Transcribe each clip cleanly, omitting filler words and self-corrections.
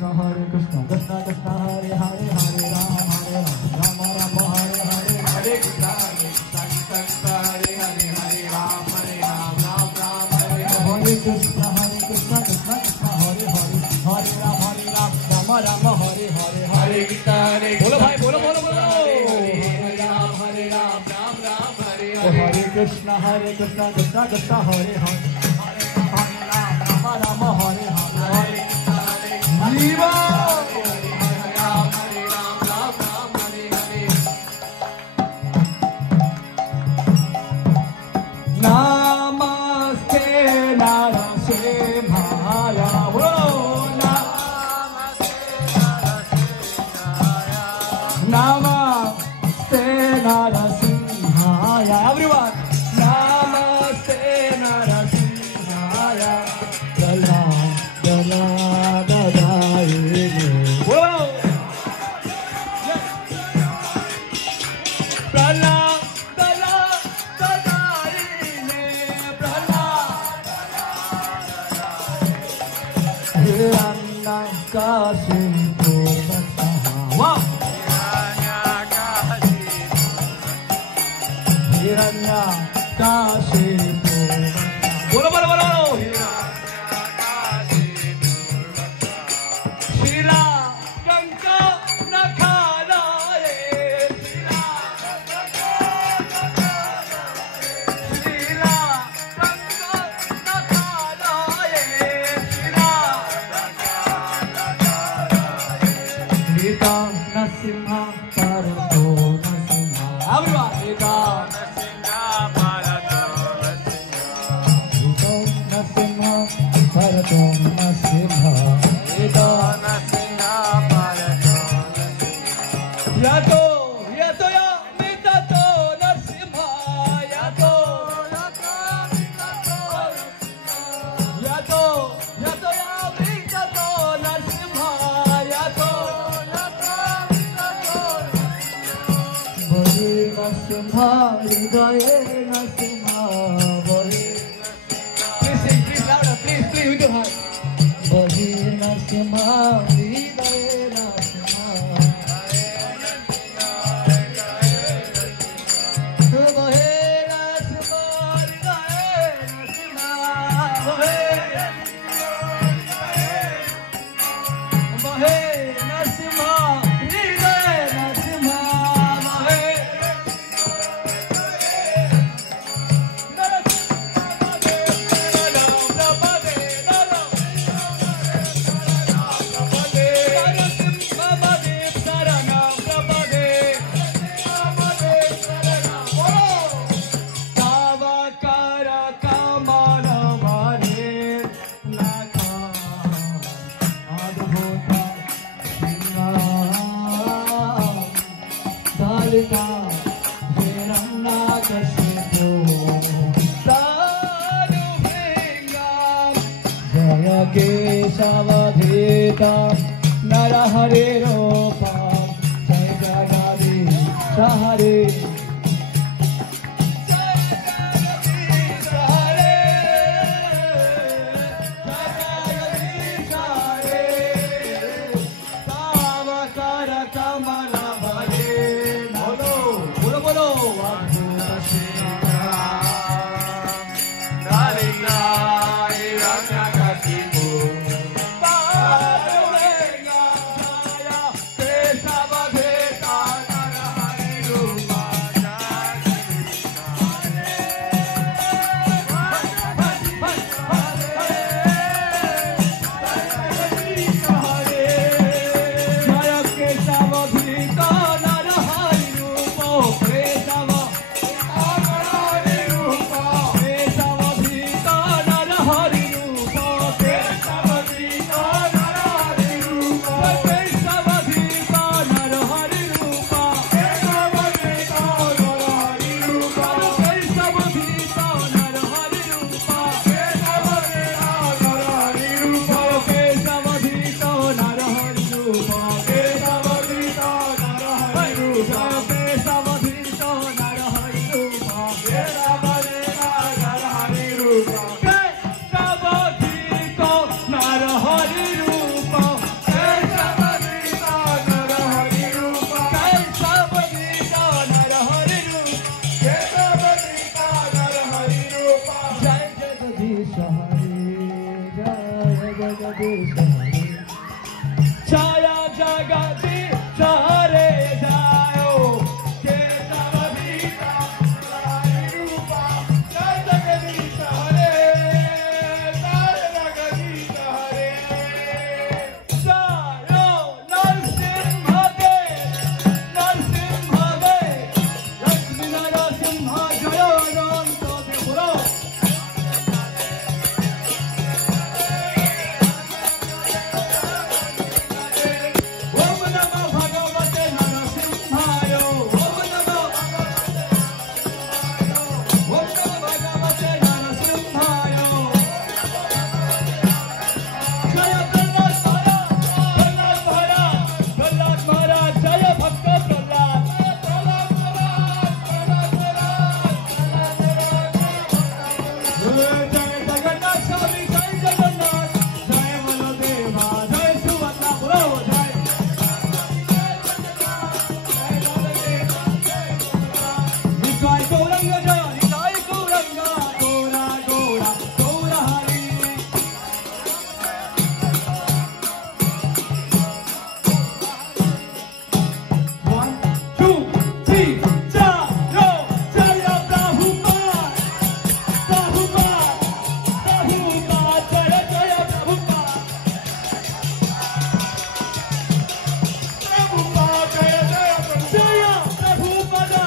Krishna Krishna Hare Hare Hare Rama Rama Rama Hare Hare Hare Krishna Hare Hare Hare Rama Rama Rama Hare Hare Krishna Krishna Hare Hare Hare Rama Rama Rama Hare Hare Hare Krishna बोलो भाई बोलो बोलो बोलो Hare Ram Ram Ram Hare Hare Hare Krishna Krishna Krishna Hare Hare Hare Rama Rama Hare Hare Jiva Namaste Narasimhaya Namaste Narasimhaya everyone Namaste Narasimhaya Dala Dala Dadaine Whoa Prala Dala Dadaine Prala Hiranya Kashipu Wow Hiranya Kashipu Bolo bolo bolo Shila Ganga Nakhalaye Shila Ganga Nakhalaye Shila Nasimha Parato Nasimha everyone Please sing, please louder, please with your heart. Keshavadhita Narahare Ropa Jai Jagadi Sahare Rama जय जगदीश हरे छाया जगदीश हरे जायो केशव सीता मुरारी रूपा जय जगदीश हरे जय जगदीश हरे जायो नरसिंह देव लक्ष्मी नरसिंह जय अनंत देवरा ओम नमो भगवते नरसिंहाय ओम नमो भगवते नरसिंहाय जय प्रहलाद महाराज जय भक्त प्रहलाद जय जगन्नाथ स्वामी जय जगन्नाथ जय बलदेवा जय सुभद्रा बोलो जय निताय गौरंग जय Nitai Gaurang Gaura Gaura Gaura Hari One, two, three, jaya jaya Prabhupada Prabhupada Prabhupada jaya jaya Prabhupada Prabhupada jaya jaya jaya Prabhupada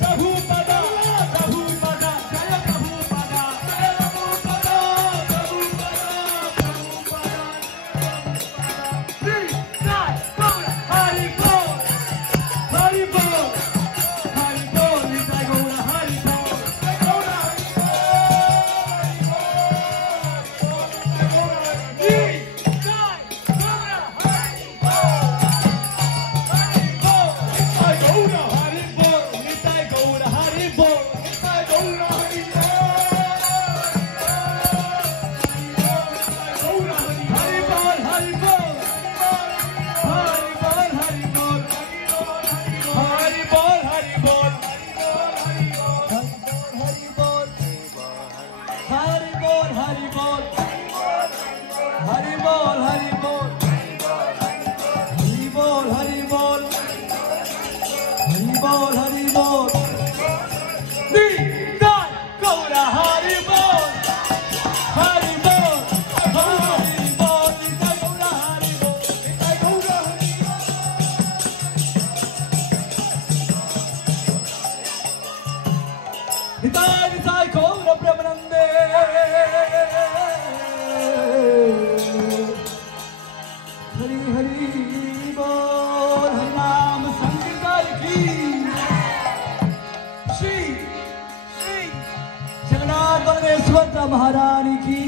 Prabhupada Prabhupada jaya Prabhupada jaya Prabhupada Three, nine, four, Hari Bol Hari Bol Hari Bol Nitai Gaura Hari Bol Gaura Hari Bol Nitai Gaura Hari Bol Nitai Gaura Hari Bol Hari Bol Hari Bol Hari Bol Hari Bol Hari Bol Hari Bol Hari Bol Hari Bol Hari Bol Hari Bol Hari Bol Hari Bol Hari Bol Hari Bol Hari Bol Nitai Gaura Hari Bol Hari Bol Hari Bol Nitai Gaura Hari Bol Nitai Gaura Hari Nitai Nitai Gaura Brahmanande Hari Hari Bol Hari Naam Sankirtan ki Shri Shri Jagannath Baleshwara Maharani ki